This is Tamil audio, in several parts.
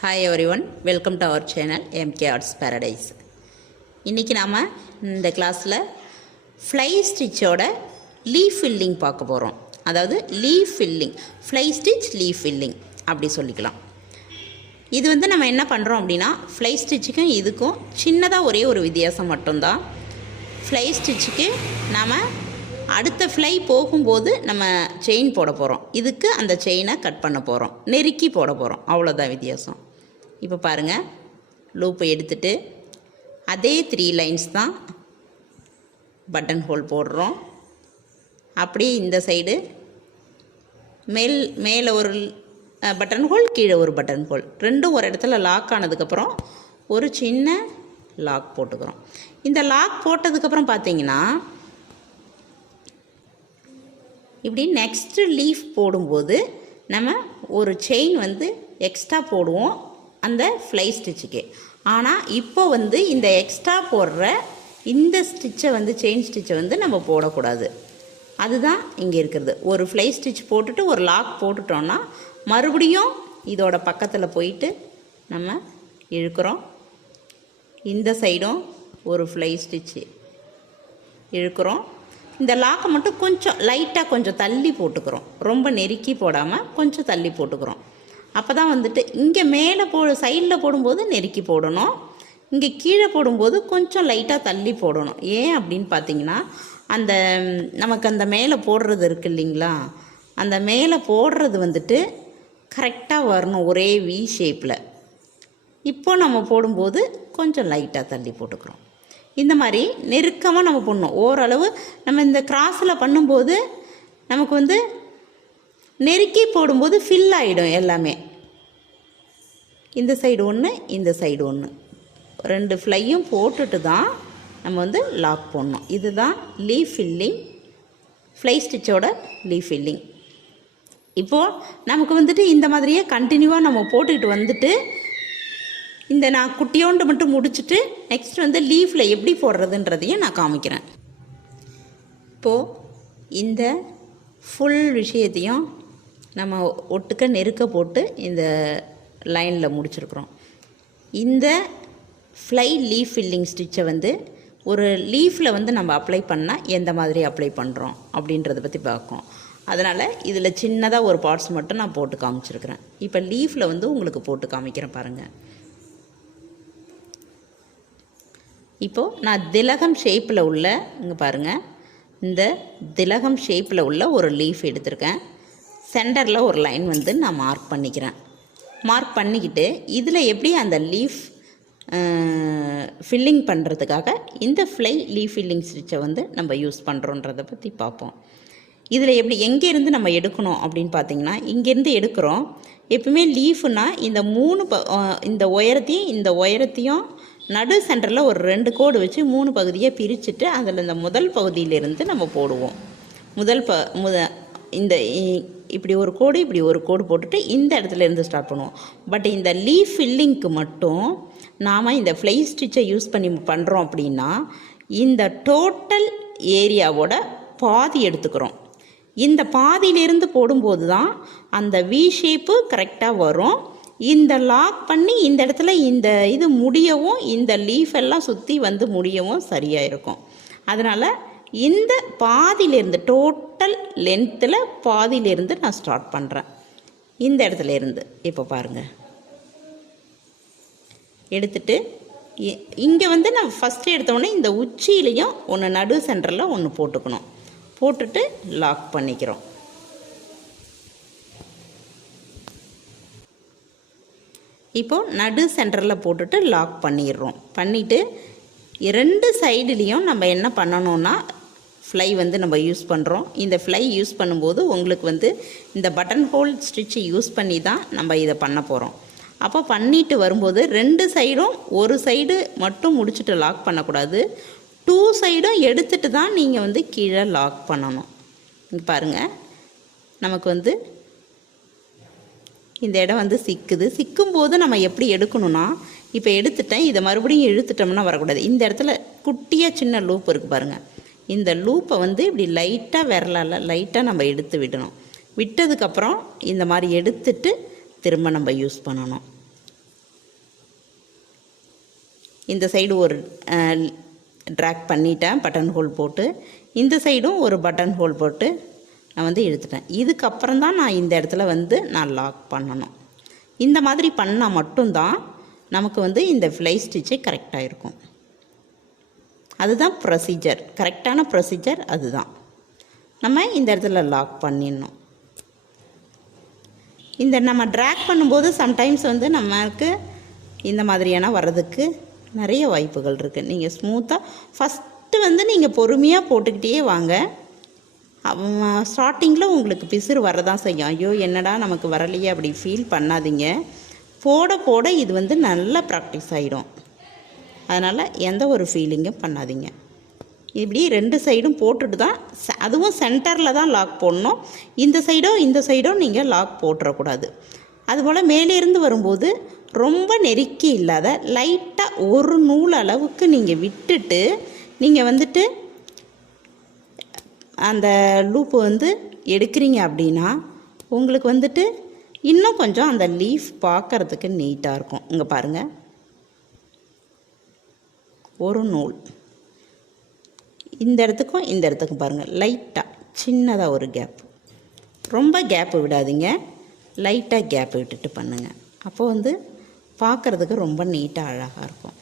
Hi everyone, welcome to our channel MK Arts Paradise. இன்னைக்கு நாம இந்த கிளாஸ்ல fly stitch ஓட leaf filling பார்க்க போறோம். அதாவது leaf filling, fly stitch leaf filling அப்படி சொல்லிக்கலாம். இது வந்து நம்ம என்ன பண்றோம் அப்படினா fly stitchக்கும் இதுக்கும் சின்னதா ஒரே ஒரு வித்தியாசம் மட்டும்தான். fly stitchக்கு நாம அடுத்த ஃப்ளை போகும்போது நம்ம செயின் போட போகிறோம். இதுக்கு அந்த செயினை கட் பண்ண போகிறோம், நெருக்கி போட போகிறோம், அவ்வளோதான் வித்தியாசம். இப்போ பாருங்கள், லூப்பை எடுத்துட்டு அதே 3 லைன்ஸ் தான் பட்டன் ஹோல் போடுறோம். அப்படியே இந்த சைடு மேலே ஒரு பட்டன் ஹோல், கீழே ஒரு பட்டன் ஹோல், ரெண்டும் ஒரு இடத்துல லாக் ஆனதுக்கப்புறம் ஒரு சின்ன லாக் போட்டுக்கிறோம். இந்த லாக் போட்டதுக்கப்புறம் பார்த்தீங்கன்னா இப்படி நெக்ஸ்ட்டு லீஃப் போடும்போது நம்ம ஒரு செயின் வந்து எக்ஸ்ட்ரா போடுவோம் அந்த ஃப்ளை ஸ்டிச்சுக்கு. ஆனால் இப்போ வந்து இந்த எக்ஸ்ட்ரா போடுற இந்த ஸ்டிச்சை வந்து செயின் ஸ்டிச்சை வந்து நம்ம போடக்கூடாது. அதுதான் இங்கே இருக்கிறது. ஒரு ஃப்ளை ஸ்டிச் போட்டுட்டு ஒரு லாக் போட்டுட்டோன்னா மறுபடியும் இதோட பக்கத்தில் போயிட்டு நம்ம இழுக்கிறோம். இந்த சைடும் ஒரு ஃப்ளை ஸ்டிச்சு இழுக்கிறோம். இந்த லாக்கை மட்டும் கொஞ்சம் லைட்டாக கொஞ்சம் தள்ளி போட்டுக்கிறோம், ரொம்ப நெருக்கி போடாமல் கொஞ்சம் தள்ளி போட்டுக்கிறோம். அப்போ தான் வந்துட்டு இங்கே மேலே சைடில் போடும்போது நெருக்கி போடணும், இங்கே கீழே போடும்போது கொஞ்சம் லைட்டாக தள்ளி போடணும். ஏன் அப்படின்னு பார்த்தீங்கன்னா அந்த நமக்கு அந்த மேலே போடுறது இருக்குது இல்லைங்களா, அந்த மேலே போடுறது வந்துட்டு கரெக்டாக வரணும் ஒரே வி ஷேப்பில். இப்போ நம்ம போடும்போது கொஞ்சம் லைட்டாக தள்ளி போட்டுக்கிறோம். இந்த மாதிரி நெருக்கமாக நம்ம பண்ணணும். ஓரளவு நம்ம இந்த கிராஸில் பண்ணும்போது நமக்கு வந்து நெருக்கி போடும்போது ஃபில் ஆகிடும் எல்லாமே. இந்த சைடு ஒன்று, இந்த சைடு ஒன்று, 2 ஃப்ளையும் போட்டுட்டு தான் நம்ம வந்து லாக் பண்ணணும். இதுதான் லீஃப் ஃபில்லிங், ஃப்ளை ஸ்டிச்சோட லீஃப் ஃபில்லிங். இப்போது நமக்கு வந்துட்டு இந்த மாதிரியே கண்டினியூவாக நம்ம போட்டுக்கிட்டு வந்துட்டு இந்த நான் குட்டியோண்டு மட்டும் முடிச்சுட்டு நெக்ஸ்ட் வந்து லீஃபில் எப்படி போடுறதுன்றதையும் நான் காமிக்கிறேன். இப்போது இந்த ஃபுல் விஷயத்தையும் நம்ம ஒட்டுக்க நெருக்க போட்டு இந்த லைனில் முடிச்சிருக்கிறோம். இந்த ஃப்ளை லீஃப் ஃபில்லிங் ஸ்டிச்சை வந்து ஒரு லீஃபில் வந்து நம்ம அப்ளை பண்ணால் எந்த மாதிரி அப்ளை பண்ணுறோம் அப்படின்றத பற்றி பார்க்கணும். அதனால் இதில் சின்னதாக ஒரு பார்ட்ஸ் மட்டும் நான் போட்டு காமிச்சிருக்கிறேன். இப்போ லீஃபில் வந்து உங்களுக்கு போட்டு காமிக்கிறேன் பாருங்கள். இப்போது நான் திலகம் ஷேப்பில் உள்ள, இங்கே பாருங்கள், இந்த திலகம் ஷேப்பில் உள்ள ஒரு லீஃப் எடுத்திருக்கேன். சென்டரில் ஒரு லைன் வந்து நான் மார்க் பண்ணிக்கிறேன். மார்க் பண்ணிக்கிட்டு இதில் எப்படி அந்த லீஃப் ஃபில்லிங் பண்ணுறதுக்காக இந்த ஃப்ளை லீஃப் ஃபில்லிங் ஸ்டிச்சை வந்து நம்ம யூஸ் பண்ணுறோன்றதை பற்றி பார்ப்போம். இதில் எப்படி எங்கேருந்து நம்ம எடுக்கணும் அப்படின்னு பார்த்தீங்கன்னா, இங்கேருந்து எடுக்கிறோம். எப்பவுமே லீஃபுனா இந்த 3 இந்த உயரத்தையும் நடு சென்டரில் ஒரு 2 கோடு வச்சு 3 பகுதியை பிரிச்சுட்டு அதில் இந்த முதல் பகுதியிலிருந்து நம்ம போடுவோம். இந்த இப்படி ஒரு கோடு, இப்படி ஒரு கோடு போட்டுட்டு இந்த இடத்துல இருந்து ஸ்டார்ட் பண்ணுவோம். பட் இந்த லீஃப் ஃபில்லிங்க்கு மட்டும் நாம் இந்த ஃப்ளை ஸ்டிச்சை யூஸ் பண்ணி பண்ணுறோம் அப்படின்னா இந்த டோட்டல் ஏரியாவோட பாதி எடுத்துக்கிறோம். இந்த பாதியிலிருந்து போடும்போது தான் அந்த வி ஷேப்பு கரெக்டாக வரும். இந்த லாக் பண்ணி இந்த இடத்துல இந்த இது முடியவும், இந்த லீஃப் எல்லாம் சுற்றி வந்து முடியவும் சரியாக இருக்கும். அதனால் இந்த பாதியிலேருந்து டோட்டல் லென்த்தில் பாதியிலேருந்து நான் ஸ்டார்ட் பண்ணுறேன். இந்த இடத்துல இருந்து இப்போ பாருங்கள், எடுத்துட்டு இங்கே வந்து நான் ஃபஸ்ட்டு எடுத்தோடனே இந்த உச்சியிலையும் ஒன்று நடு சென்டரில் ஒன்று போட்டுக்கணும். போட்டுட்டு லாக் பண்ணிக்கிறோம். இப்போது நடு சென்டரில் போட்டுட்டு லாக் பண்ணிடுறோம். பண்ணிவிட்டு 2 சைடுலேயும் நம்ம என்ன பண்ணணும்னா ஃப்ளை வந்து நம்ம யூஸ் பண்ணுறோம். இந்த ஃப்ளை யூஸ் பண்ணும்போது உங்களுக்கு வந்து இந்த பட்டன் ஹோல் ஸ்டிச்சு யூஸ் பண்ணி தான் நம்ம இதை பண்ண போகிறோம். அப்போ பண்ணிட்டு வரும்போது 2 சைடும், ஒரு சைடு மட்டும் முடிச்சுட்டு லாக் பண்ணக்கூடாது, 2 சைடும் எடுத்துகிட்டு தான் நீங்கள் வந்து கீழே லாக் பண்ணணும். இங்கே பாருங்கள், நமக்கு வந்து இந்த இடம் வந்து சிக்கும்போது நம்ம எப்படி எடுக்கணும்னா, இப்போ எடுத்துட்டேன், இதை மறுபடியும் இழுத்துட்டோம்னா வரக்கூடாது. இந்த இடத்துல குட்டியாக சின்ன லூப் இருக்குது பாருங்கள், இந்த லூப்பை வந்து இப்படி லைட்டாக விரலால் லைட்டாக நம்ம எடுத்து விடணும். விட்டதுக்கப்புறம் இந்த மாதிரி எடுத்துட்டு திரும்ப நம்ம யூஸ் பண்ணணும். இந்த சைடு ஒரு ட்ராக் பண்ணிட்டேன் பட்டன் ஹோல் போட்டு, இந்த சைடும் ஒரு பட்டன் ஹோல் போட்டு நான் வந்து இழுத்துட்டேன். இதுக்கப்புறம் தான் நான் இந்த இடத்துல வந்து நான் லாக் பண்ணணும். இந்த மாதிரி பண்ணால் மட்டும்தான் நமக்கு வந்து இந்த ஃப்ளை ஸ்டிச்சு கரெக்டாக இருக்கும். அதுதான் ப்ரொசீஜர், கரெக்டான ப்ரொசீஜர் அதுதான். நம்ம இந்த இடத்துல லாக் பண்ணிடணும். இந்த நம்ம ட்ராக் பண்ணும்போது சம்டைம்ஸ் வந்து நமக்கு இந்த மாதிரியான வர்றதுக்கு நிறைய வாய்ப்புகள் இருக்குது. நீங்கள் ஸ்மூத்தாக ஃபஸ்ட்டு வந்து நீங்கள் பொறுமையாக போட்டுக்கிட்டே வாங்க. ஸ்டார்டிங்கில் உங்களுக்கு பிசுறு வரதான் செய்யும். ஐயோ என்னடா நமக்கு வரலையே அப்படி ஃபீல் பண்ணாதீங்க. போட போட இது வந்து நல்லா ப்ராக்டிஸ் ஆகிடும். அதனால் எந்த ஒரு ஃபீலிங்கும் பண்ணாதீங்க. இப்படி 2 சைடும் போட்டுட்டு தான், அதுவும் சென்டரில் தான் லாக் போடணும். இந்த சைடோ நீங்கள் லாக் போட்டுறக்கூடாது. அதுபோல் மேலேருந்து வரும்போது ரொம்ப நெருக்கி இல்லாத லைட்டாக ஒரு நூல் அளவுக்கு நீங்கள் விட்டுட்டு நீங்கள் வந்துட்டு அந்த லூப்பு வந்து எடுக்கிறீங்க அப்படின்னா உங்களுக்கு வந்துட்டு இன்னும் கொஞ்சம் அந்த லீஃப் பார்க்குறதுக்கு நீட்டாக இருக்கும். இங்கே பாருங்கள், ஒரு நூல் இந்த இடத்துக்கும் இந்த இடத்துக்கும் பாருங்கள், லைட்டாக சின்னதாக ஒரு கேப், ரொம்ப கேப்பு விடாதீங்க, லைட்டாக கேப் விட்டுட்டு பண்ணுங்கள். அப்போது வந்து பார்க்குறதுக்கு ரொம்ப நீட்டாக அழகாக இருக்கும்.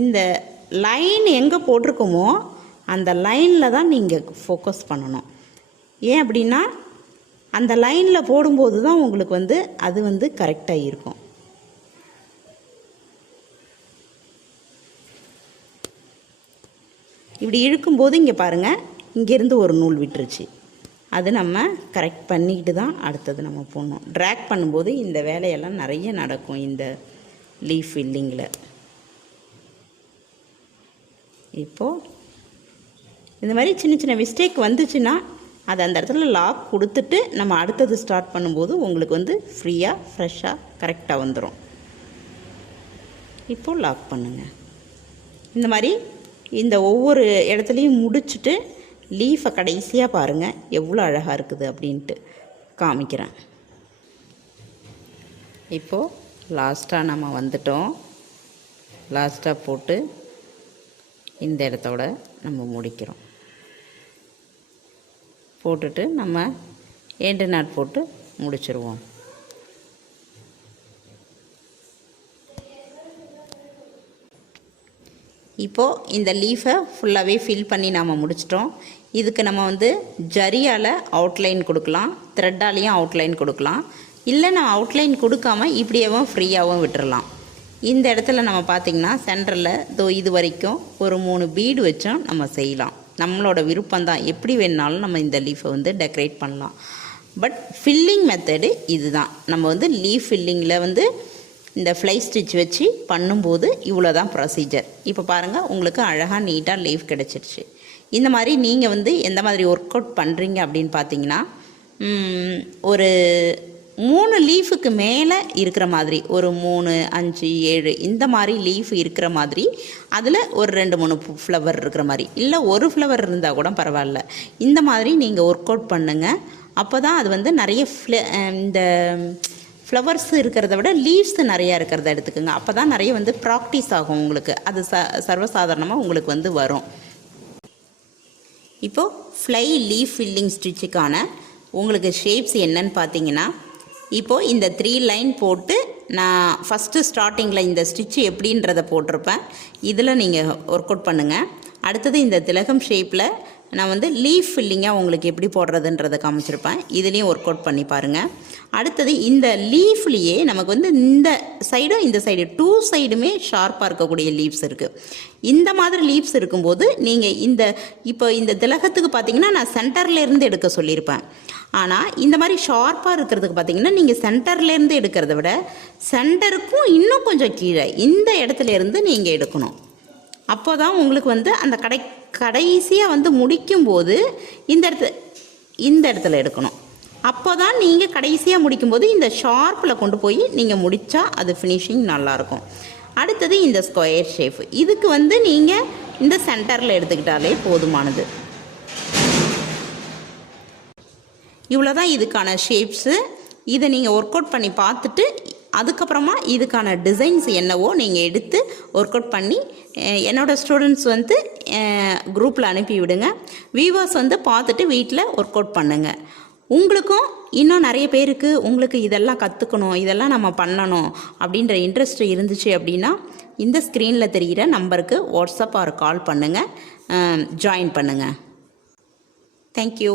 இந்த லைன் எங்கே போட்டிருக்கோமோ அந்த லைனில் தான் நீங்கள் ஃபோக்கஸ் பண்ணணும். ஏன் அப்படின்னா அந்த லைனில் போடும்போது தான் உங்களுக்கு வந்து அது வந்து கரெக்டாக இருக்கும். இப்படி இழுக்கும்போது இங்கே பாருங்கள், இங்கேருந்து ஒரு நூல் விட்டுருச்சு. அது நம்ம கரெக்ட் பண்ணிக்கிட்டு தான் அடுத்தது நம்ம போடணும். ட்ராக் பண்ணும்போது இந்த வேலையெல்லாம் நிறைய நடக்கும் இந்த லீஃப் ஃபில்லிங்கில். இப்போது இந்த மாதிரி சின்ன சின்ன மிஸ்டேக் வந்துச்சுன்னா அது அந்த இடத்துல லாக் கொடுத்துட்டு நம்ம அடுத்தது ஸ்டார்ட் பண்ணும்போது உங்களுக்கு வந்து ஃப்ரீயாக ஃப்ரெஷ்ஷாக கரெக்டாக வந்துடும். இப்போது லாக் பண்ணுங்கள். இந்த மாதிரி இந்த ஒவ்வொரு இடத்துலையும் முடிச்சுட்டு லீஃபை கடைசியாக பாருங்கள் எவ்வளோ அழகாக இருக்குது அப்படின்ட்டு காமிக்கிறேன். இப்போது லாஸ்ட்டாக நம்ம வந்துட்டோம். லாஸ்ட்டாக போட்டு இந்த இடத்தோட நம்ம முடிக்கிறோம். போட்டுட்டு நம்ம எண்டு நாட் போட்டு முடிச்சிருவோம். இப்போது இந்த லீஃபை ஃபுல்லாகவே ஃபில் பண்ணி நாம் முடிச்சிட்டோம். இதுக்கு நம்ம வந்து ஜரியால் அவுட்லைன் கொடுக்கலாம், த்ரெட்டாலேயும் அவுட்லைன் கொடுக்கலாம். இல்லை நம்ம அவுட்லைன் கொடுக்காம இப்படியேவும் ஃப்ரீயாகவும் விட்டுறலாம். இந்த இடத்துல நம்ம பார்த்திங்கன்னா சென்டரில் இது வரைக்கும் ஒரு 3 பீடு வச்சும் நம்ம செய்யலாம். நம்மளோட விருப்பம்தான், எப்படி வேணுனாலும் நம்ம இந்த லீஃபை வந்து டெக்கரேட் பண்ணலாம். பட் ஃபில்லிங் மெத்தடு இதுதான். நம்ம வந்து லீஃப் ஃபில்லிங்கில் வந்து இந்த ஃப்ளை ஸ்டிச் வச்சு பண்ணும்போது இவ்வளோ தான் ப்ரொசீஜர். இப்போ பாருங்கள், உங்களுக்கு அழகாக நீட்டாக லீஃப் கிடச்சிருச்சு. இந்த மாதிரி நீங்கள் வந்து எந்த மாதிரி ஒர்க் அவுட் பண்ணுறீங்க அப்படின்னு பார்த்தீங்கன்னா ஒரு 3 லீஃபுக்கு மேலே இருக்கிற மாதிரி, ஒரு 3, 5, 7 இந்த மாதிரி லீஃப் இருக்கிற மாதிரி, அதில் ஒரு 2, 3 ஃப்ளவர் இருக்கிற மாதிரி, இல்லை ஒரு ஃப்ளவர் இருந்தால் கூட பரவாயில்ல. இந்த மாதிரி நீங்கள் ஒர்க் அவுட் பண்ணுங்கள். அப்போ தான் அது வந்து நிறைய இந்த ஃப்ளவர்ஸ் இருக்கிறத விட லீவ்ஸ் நிறையா இருக்கிறத எடுத்துக்கோங்க. அப்போ தான் நிறைய வந்து ப்ராக்டிஸ் ஆகும் உங்களுக்கு. அது சர்வசாதாரணமாக உங்களுக்கு வந்து வரும். இப்போது ஃப்ளை லீஃப் ஃபில்லிங் ஸ்டிச்சுக்கான உங்களுக்கு ஷேப்ஸ் என்னன்னு பார்த்தீங்கன்னா, இப்போது இந்த 3 லைன் போட்டு நான் ஃபஸ்ட்டு ஸ்டார்டிங்கில் இந்த ஸ்டிச்சு எப்படின்றத போட்டிருப்பேன். இதில் நீங்கள் ஒர்க் அவுட் பண்ணுங்கள். அடுத்தது இந்த திலகம் ஷேப்பில் நான் வந்து லீஃப் ஃபில்லிங்காக உங்களுக்கு எப்படி போடுறதுன்றதை காமிச்சிருப்பேன். இதுலேயும் ஒர்க் அவுட் பண்ணி பாருங்கள். அடுத்தது இந்த லீஃப்லேயே நமக்கு வந்து இந்த சைடும் இந்த சைடு 2 சைடுமே ஷார்ப்பாக இருக்கக்கூடிய லீவ்ஸ் இருக்குது. இந்த மாதிரி லீவ்ஸ் இருக்கும்போது நீங்கள் இப்போ இந்த திலகத்துக்கு பார்த்தீங்கன்னா நான் சென்டர்லேருந்து எடுக்க சொல்லியிருப்பேன். ஆனால் இந்த மாதிரி ஷார்ப்பாக இருக்கிறதுக்கு பார்த்தீங்கன்னா நீங்கள் சென்டர்லேருந்து எடுக்கிறத விட சென்டருக்கும் இன்னும் கொஞ்சம் கீழே இந்த இடத்துலேருந்து நீங்கள் எடுக்கணும். அப்போ தான் உங்களுக்கு வந்து அந்த கடைசியாக வந்து முடிக்கும்போது இந்த இடத்துல எடுக்கணும். அப்போ தான் நீங்கள் கடைசியாக முடிக்கும்போது இந்த ஷார்ப்பில் கொண்டு போய் நீங்கள் முடித்தா அது ஃபினிஷிங் நல்லாயிருக்கும். அடுத்தது இந்த ஸ்கொயர் ஷேப், இதுக்கு வந்து நீங்கள் இந்த சென்டரில் எடுத்துக்கிட்டாலே போதுமானது. இவ்வளோ தான் இதுக்கான ஷேப்ஸு. இதை நீங்கள் ஒர்க் அவுட் பண்ணி பார்த்துட்டு அதுக்கப்புறமா இதுக்கான டிசைன்ஸ் என்னவோ நீங்கள் எடுத்து ஒர்க் அவுட் பண்ணி என்னோடய ஸ்டூடெண்ட்ஸ் வந்து குரூப்பில் அனுப்பி விடுங்க. வியூவர்ஸ் வந்து பார்த்துட்டு வீட்டில் ஒர்க் அவுட் பண்ணுங்கள். உங்களுக்கும் இன்னும் நிறைய பேருக்கு உங்களுக்கு இதெல்லாம் கற்றுக்கணும், இதெல்லாம் நம்ம பண்ணணும் அப்படின்ற இன்ட்ரெஸ்ட் இருந்துச்சு அப்படின்னா இந்த ஸ்க்ரீனில் தெரிகிற நம்பருக்கு வாட்ஸ்அப் ஆர் கால் பண்ணுங்கள், ஜாயின் பண்ணுங்கள். தேங்க்யூ.